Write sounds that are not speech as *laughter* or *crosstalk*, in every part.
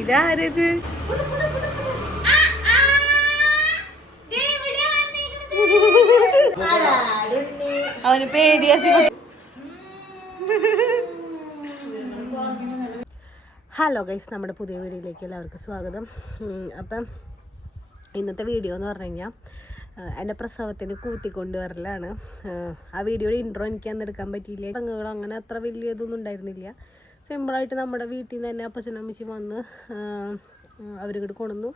ഇതാരത്? അവന് പേടിയാസി hello guys നമ്മുടെ പുതിയ വീഡിയോയിലേക്ക് എല്ലാവർക്കും സ്വാഗതം. അപ്പം ഇന്നത്തെ വീഡിയോ എന്ന് പറഞ്ഞു കഴിഞ്ഞാൽ എന്റെ പ്രസവത്തിന് കൂട്ടിക്കൊണ്ടുവരലാണ്. വരലാണ് ആ വീഡിയോയുടെ ഇൻട്രോ എനിക്ക് അന്ന് എടുക്കാൻ പറ്റിയില്ല. പങ്കുകളോ അങ്ങനെ അത്ര വലിയതൊന്നും ഉണ്ടായിരുന്നില്ല. സിമ്പിളായിട്ട് നമ്മുടെ വീട്ടിൽ നിന്ന് തന്നെ അപ്പച്ചനമ്മച്ചി വന്ന് അവരിങ്ങോട്ട് കൊണ്ടുവന്നു.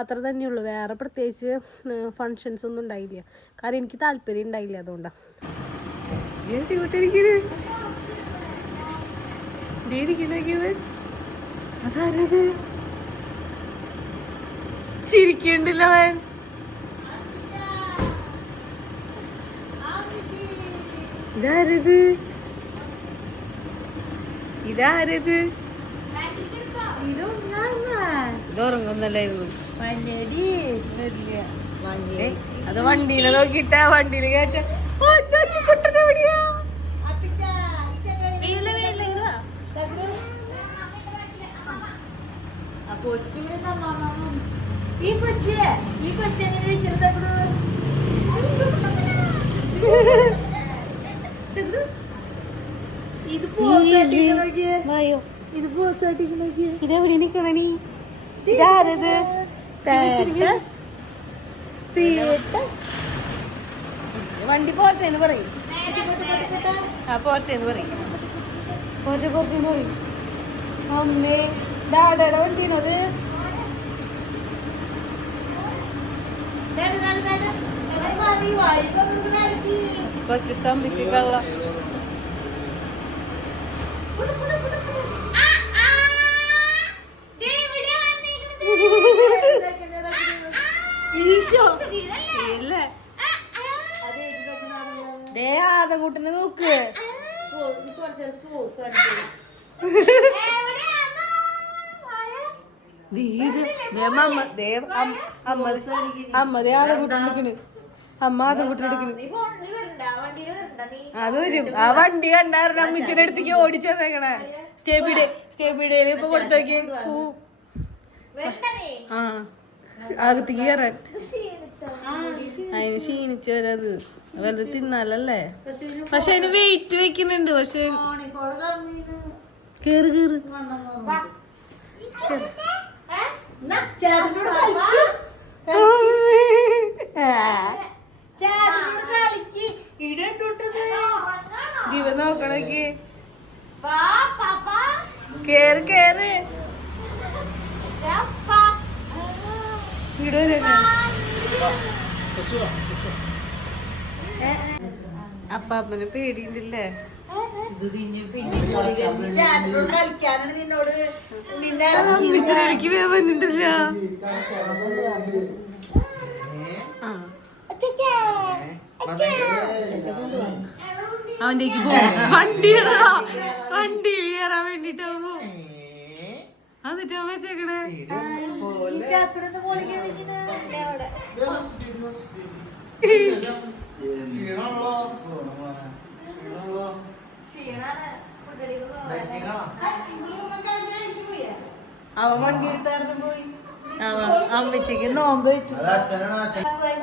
അത്ര തന്നെയുള്ളൂ. വേറെ പ്രത്യേകിച്ച് ഫങ്ഷൻസ് ഒന്നും ഉണ്ടായില്ല. കാരണം എനിക്ക് താല്പര്യം ഉണ്ടായില്ല അതുകൊണ്ടാണ് ചിരിക്കണ്ടല്ലോ ഇതാരത്? ഇതാരത്? അത് വണ്ടിയിൽ നോക്കിട്ട വണ്ടിയിൽ കയറ്റ കുട്ടനെവിടെയാ ഈ കൊച്ചി ഈ കൊച്ചി എങ്ങനെ വെച്ചിരുന്നു *laughs* ഇത് പോസായിട്ട് നോക്കിയേ വായോ ഇത് പോസായിട്ട് നോക്കിയേ ഇതെവിടെ നിക്കണി ഇതാരത്? വണ്ടി പോട്ടെ എന്ന് പറയും. ആ പോട്ടെ എന്ന് പറയും. പോട്ടെ പോട്ടെ എന്ന് പറയും. അമ്മേ ഡാഡയുടെ വണ്ടിയാണോ അത്? കൊച്ചു സ്തംഭിച്ചിട്ടുള്ള ഈശോ. ഇല്ല. ദേ ആദംകുട്ടനെ നോക്ക്. അമ്മ ദേ അമ്മ അമ്മ അമ്മ ദേ ആദംകുട്ടൻ എടുക്കണ്. അമ്മ ആദംകുട്ടൻ എടുക്കണ്. അത് വരും. ആ വണ്ടി കണ്ടായിരുന്നു? അമ്മച്ചിന്റെ അടുത്തേക്ക് ഓടിച്ചേക്കണേ സ്റ്റേബിഡേ സ്റ്റേബിഡേൽ ഇപ്പൊ കൊടുത്തോക്കി പൂ. ആ. അകത്തേക്ക് കയറാൻ അതിന് ക്ഷീണിച്ചവരത്. വെറുതെ തിന്നാലല്ലേ? പക്ഷെ അതിന് വെയിറ്റ് വെക്കുന്നുണ്ട്. പക്ഷെ കേറ് കേറ്. ചേട്ടനോട് കളിക്ക് ആ, ചേട്ടനോട് കളിക്ക് ഇടട്ടത് ദിവ നോക്കണോക്ക് കേറ് കേറ് ഇവിടെ വരണോ? അപ്പാപ്പന് പേടിയുണ്ടല്ലേ? ആ. അവന്റെ വണ്ടിയുടെ ചേട്ടനെന്ന് പൊളിക്കാൻ വെച്ചിട്ട് അവൻ വണ്ടിയെടുത്തായിരുന്നു പോയി. അമ്മച്ചിക്ക് നോമ്പ് വെച്ചു.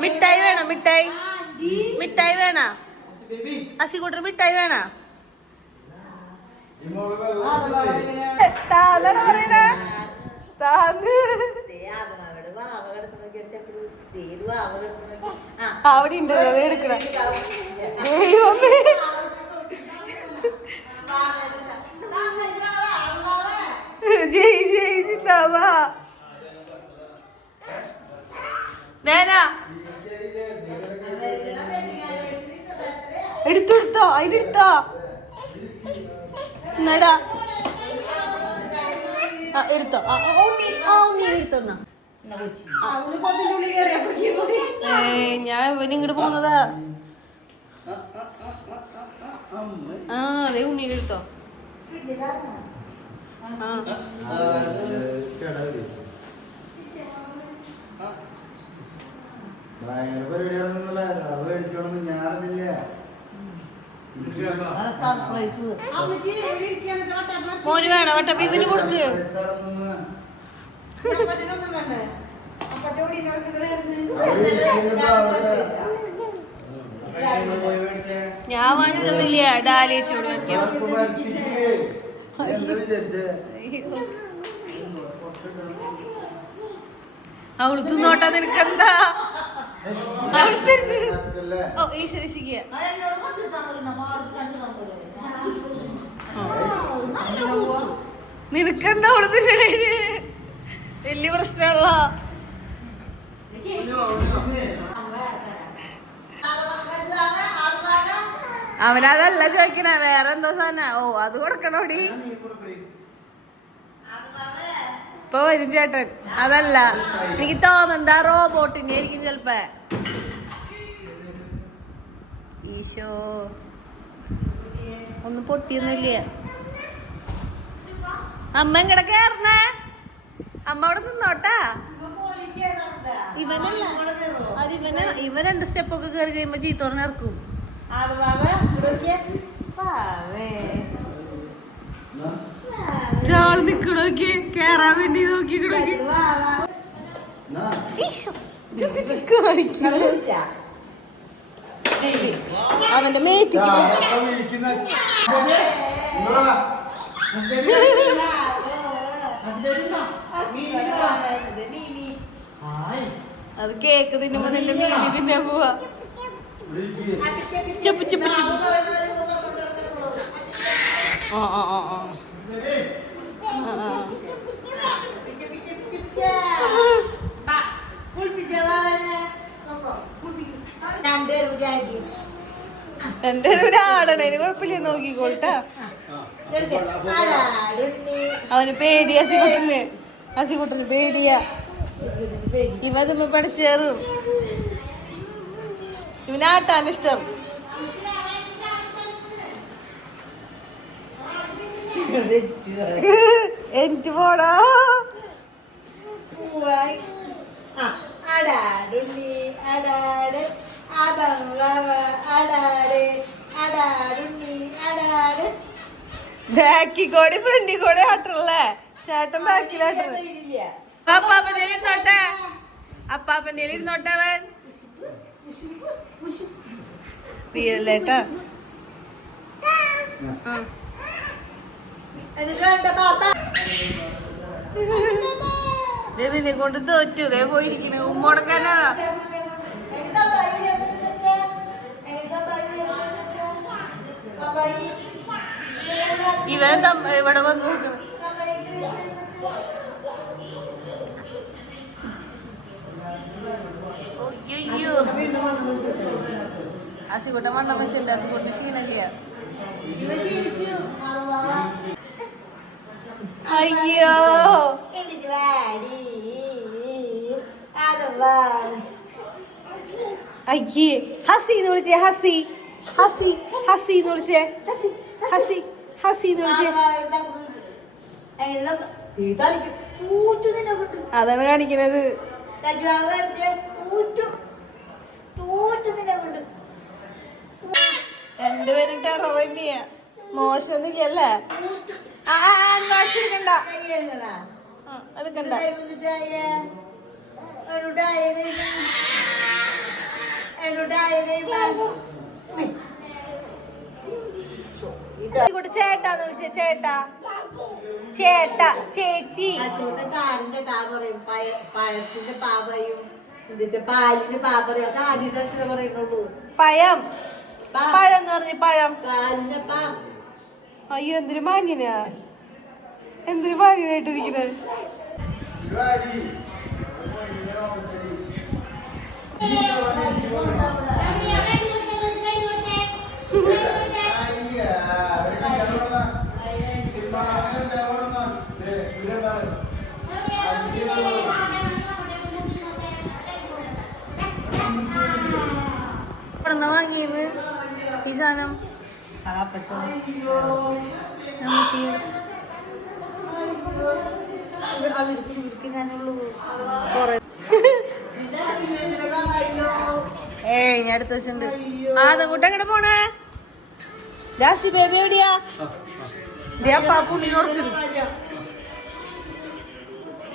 മിഠായി വേണം മിഠായി? മിഠായി വേണ? അസിക്കൂട്ടർ മിഠായി വേണ? താന്നാണ് പറയണ താന്ന് അവിടെ ഉണ്ട് അത് എടുക്കണ. ദൈവമേ. ജയ് ജയ് ചിന്താവാ എടുത്തെടുത്തോ അതിനെടുത്തോ. ഉണ്ണി ഉണ്ണി ഞാൻ ഇവന് ഇങ്ങോട്ട് പോന്നതാ. ആ അതെ ഉണ്ണിയുടെ എടുത്തോ. ഭയങ്കര പരിപാടിയാണെന്നല്ല മേടിച്ചോണെന്ന് ഞാനറിഞ്ഞില്ല സർപ്രൈസ് അമ്മച്ചി മോന് വേണോ? വട്ടപ്പ ഇവന് കൊടുക്ക്. ഞാൻ വാങ്ങിച്ചൊന്നുമില്ല. ഡാലിച്ചോട് വാങ്ങിക്കാം വിചാരിച്ചേ? അവൾ തിന്നോട്ടാ നിനക്ക് എന്താ അവൾ? ഓ ഈശ്വര ശിക്കുക നിനക്കെന്താ അവൾ വലിയ പ്രശ്നമുള്ള അവനതല്ല ചോദിക്കണേ വേറെ എന്തോ സാധന. ഓ അത് കൊടുക്കണോടി? ഇപ്പൊ വരും ചേട്ടൻ. അതല്ല. എനിക്ക് തോന്നുന്നുണ്ട് ആ റോബോട്ടിനെ ആയിരിക്കും ചെലപ്പോ. ഈശോ. ഒന്നും പൊട്ടിയൊന്നുമില്ല. അമ്മ എങ്ങടെ കേറണേ അമ്മ അവിടെ നിന്നോട്ടാ? ഇവനല്ല. ഇവൻ രണ്ട് സ്റ്റെപ്പ് ഒക്കെ കയറി കഴിയുമ്പോ ചീത്തോറിനെ ഇറക്കും അത് ബാബ ഇവിടെ പാവേ എന്നാ? ചാൾ നിക്കണോക്കി കേറാൻ വേണ്ടി നോക്കി അവന്റെ വാ. അത് കേക്ക് തിന്നുമ്പോ നിന്റെ മീനി തിന്നാൻ പോവാ. ചെപ്പ് ചെപ്പ് ചെപ്പ്. ആ ആ ആ ആ, രണ്ടുപേരും കൂടി അടി എന്റെ ഇവിടെ ആടണേന് കുഴപ്പമില്ല നോക്കിക്കോൾട്ടാ അവന് പേടിയ അസിക്കുട്ടന്. അസിക്കുട്ടന് പേടിയ. ഇവ തുമ്പ പഠിച്ചേറും. ഇവനാട്ടാൻ ഇഷ്ടം. *laughs* എനിക്ക് പോടാ. അടാടുണ്ണി അടാട്. അതവ അടാട്. അടാടുണ്ണി അടാട്. ബാക്കി കൂടി ഫ്രണ്ടി കൂടെ ആട്ടല്ലേ ചേട്ടൻ ബാക്കിലാട്ടല്ലേ ഇല്ല അപ്പാപ്പന്റെ ഇരുന്നോട്ടെ. അപ്പാപ്പന്റെ ഇരുന്നോട്ടെ അവൻ. വീരല്ലേട്ടാ എന്നിട്ട് വേണ്ട പാപ്പ. നിന്നെ കൊണ്ട് തോറ്റു. ദേ പോയിരിക്കുന്നു. ഉമ്മടക്കാനാ ഇവൻ ഇവിടെ വന്നു. അയ്യോ അസിക്കുട്ടൻ വന്ന പശുണ്ട് അസിക്കുട്ടൻ ക്ഷീണില്ല അയ്യോ. അയ്യേ ഹസി എന്ന് വിളിച്ചേ ഹസി. ഹസി ഹസി എന്ന് വിളിച്ചേ. ഹസി ഹസി. എന്ന് വിളിച്ചേ. തൂറ്റു നിന്നെ കൊണ്ട്. അതാണ് കാണിക്കുന്നത് രണ്ടുപേരും ടെറർ തന്നെയാ. മോശമൊന്നുമില്ലല്ലേ ആ ആ, എന്നാ എടുക്കണ്ട ചേട്ടാന്ന് വിളിച്ചേ ചേട്ടാ. ചേട്ടാ ചേച്ചി. കാലിന്റെ കാ പറയും പയ- പഴത്തിന്റെ പാ പറയും എന്നിട്ട് പാലിന്റെ പാ പറയും. അതൊക്കെ ആദ്യത്തെ അക്ഷരം പറയുന്നുള്ളൂ. പഴം. പഴം എന്ന് പറഞ്ഞു പഴം. കാലിന്റെ പാ. അയ്യോ എന്തൊരു മാന്യനാ. എന്തൊരു മാന്യനായിട്ടിരിക്കുന്നത് വാങ്ങിയത് ഈ സാധനം അമ്മച്ചി അവർക്ക് ഇവർക്ക് ഞാനുള്ളൂ കൊറേ ഏയ് ഞാൻ അടുത്ത് വെച്ചിട്ടുണ്ട്. ആ കൂട്ടം എങ്ങടെ പോണേ. ജാസി ബേബി എവിടെയാ? ദേ അപ്പാ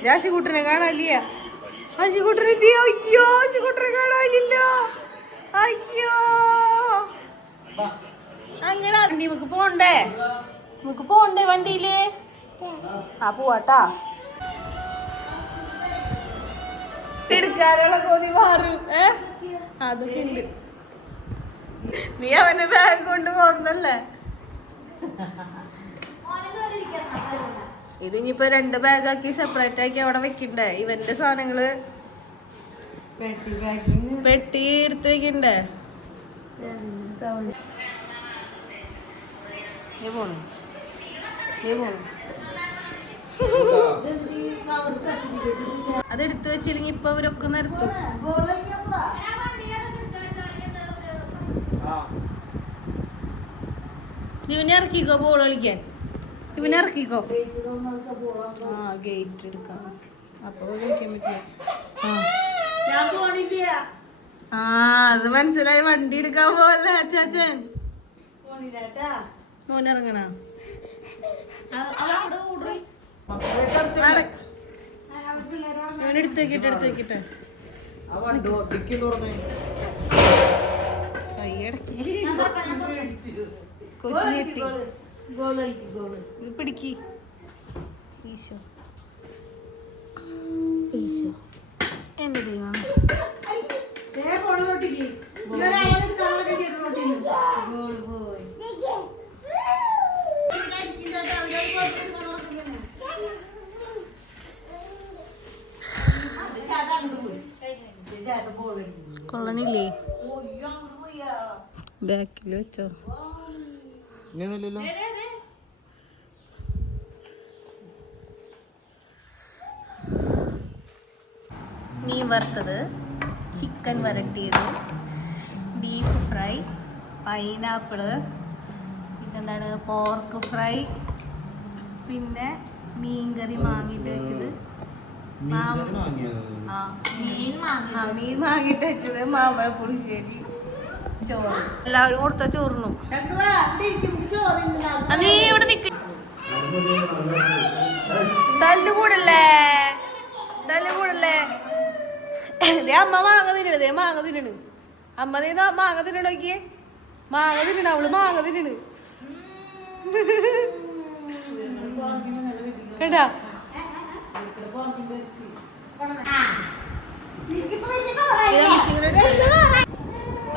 ജാസി കൂട്ടനെ കാണാനില്ല. ആശുകൂട്ടനെ എന്ത് എന്തിയോ അയ്യോ ആശുകൂട്ടനെ കാണാനില്ലല്ലോ അയ്യോ. അങ്ങനെ വണ്ടി നമുക്ക് പോണ്ടേ? നമുക്ക് പോണ്ടേ വണ്ടിയിൽ? ആ പോവാട്ടാ. എടുക്കാനുള്ള കൊതി മാറും. ഏ? അതൊക്കെ ഉണ്ട്. നീ അവനെ ബാഗ് കൊണ്ട് പോകണല്ലേ ഇത് ഇനിയിപ്പോ രണ്ട് ബാഗാക്കി സെപ്പറേറ്റ് ആക്കി അവിടെ വെക്കണ്ടേ? ഇവന്റെ സാധനങ്ങൾ പെട്ടി എടുത്ത് വെക്കണ്ടേ? നീ പോണു? നീ പോണു? അത് എടുത്തു വെച്ചില്ലെങ്കിൽ ഇപ്പൊ അവരൊക്കെ നിർത്തും. ആ ഇവനെ ഇറക്കിക്കോ ബോൾ കളിക്കാൻ. ഇവനെ ഇറക്കിക്കോ. ആ ഗേറ്റ് എടുക്കാം. അപ്പൊ കളിക്കാൻ പറ്റില്ല. ആ. അത് മനസ്സിലായി. വണ്ടി എടുക്കാൻ പോവല്ല അച്ചാച്ചൻ? മോനിറങ്ങണ മോൻ ഇറങ്ങണ ഇവനെടുത്ത് വെക്കിട്ടെ എടുത്ത് വെക്കിട്ടെ കൊച്ചി ഗോൾ ഇത് പിടിക്ക്. ഈശോ. എന്റെ ദൈവം? കേട്ട ഗോൾ പോയി കൊള്ളണില്ലേ? ബാക്കിൽ വെച്ചോ. മീൻ വറുത്തത് ചിക്കൻ വരട്ടിയത് ബീഫ് ഫ്രൈ പൈനാപ്പിൾ പിന്നെന്താണ് പോർക്ക് ഫ്രൈ പിന്നെ മീൻകറി വാങ്ങിയിട്ട് വെച്ചത്. മീൻ വാങ്ങിട്ട് വെച്ചത് മാമ്പഴ പുളിശ്ശേരി ചോറ് എല്ലാവരും കൊടുത്ത ചോറിനും നീ ഇവിടെ നിക്ക് തല്ലുകൂടല്ലേ തല്ലുകൂടല്ലേ ദേ അമ്മ മാങ്ങ തിന്നണ്. ദേ മാങ്ങ തിന്നണ് അമ്മ ദേ മാങ്ങ തിന്നണ. നോക്കിയേ മാങ്ങ തിന്നണ അവൾ മാങ്ങ തിന്നണ്. കേട്ടാ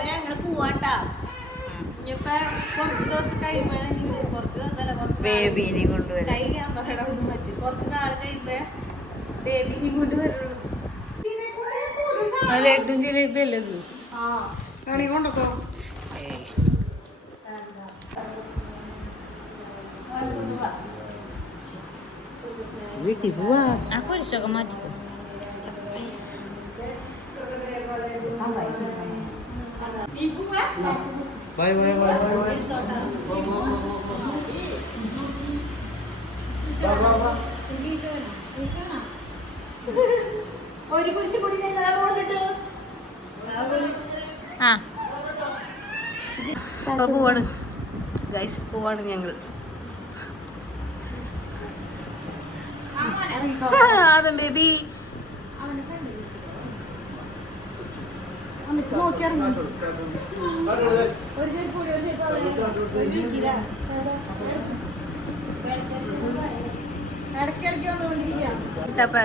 ഞങ്ങൾ പോവാട്ടാ. ഇനിയിപ്പോ കുറച്ച് ദിവസം കഴിയുമ്പോഴാണ് കുറച്ച് ദിവസമല്ല ബേബീനെ കൊണ്ടുവരാം. കൈ ക്യാമറയുടെ ഒന്നും പറ്റും കുറച്ച് നാൾ കഴിയുമ്പോ ബേബിനെ കൊണ്ട് വരുള്ളൂ ആ ലഡും ജിലേബി അല്ലേ ഇത്? കൊണ്ടൊക്കെ. വീട്ടിൽ പോവാ ആ കുരിശൊക്കെ മാറ്റിക്കോ bye bye bye bye bye വാ വാ വാ ഒരു കുരിശ് കൂടി ഞാൻ കൊണ്ടിട്ട് ആ ഇപ്പൊ പോവാണ് ഗൈസ് പോവാണ് ഞങ്ങൾ അതെ ബേബി?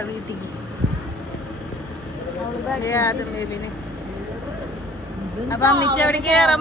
വീട്ടിക്ക്. അതും ബേബിന്. അപ്പൊ അമ്മിച്ച എവിടേക്ക് കയറാൻ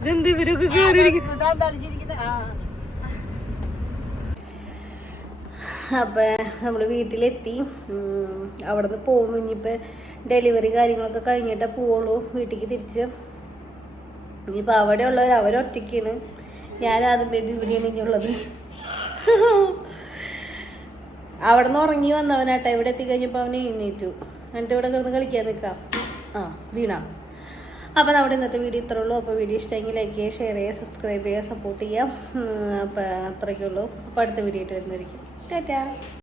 ഇതെന്ത് ഇവരൊക്കെ കേറിയിരിക്കുന്നു അപ്പം നമ്മൾ വീട്ടിലെത്തി. അവിടുന്ന് പോകുമ്പോൾ ഇനിയിപ്പോൾ ഡെലിവറി കാര്യങ്ങളൊക്കെ കഴിഞ്ഞിട്ടേ പോവുള്ളൂ. വീട്ടിലേക്ക് തിരിച്ച്. അവിടെ അവിടെയുള്ളവർ അവരൊറ്റയ്ക്കാണ്. ഞാൻ ആദ്യം ബേബി ഇവിടെയാണ് ഇനിയുള്ളത്. അവിടെ നിന്ന് ഉറങ്ങി വന്നവനാട്ടെ. ഇവിടെ എത്തിക്കഴിഞ്ഞപ്പോൾ അവൻ എഴുന്നേറ്റു എന്നിട്ട് ഇവിടെ കിടന്ന് കളിക്കാൻ നിൽക്കാം ആ വീണ. അപ്പോൾ നമ്മുടെ ഇന്നത്തെ വീഡിയോ ഇത്രേ ഉള്ളൂ. അപ്പോൾ വീഡിയോ ഇഷ്ടമെങ്കിൽ ലൈക്ക് ചെയ്യുക ഷെയർ ചെയ്യുക സബ്സ്ക്രൈബ് ചെയ്യുക സപ്പോർട്ട് ചെയ്യുക. അപ്പോൾ അത്രയ്ക്കുള്ളൂ അപ്പോൾ അടുത്ത വീഡിയോ ആയിട്ട് വരുന്നതായിരിക്കും. ടാറ്റാ.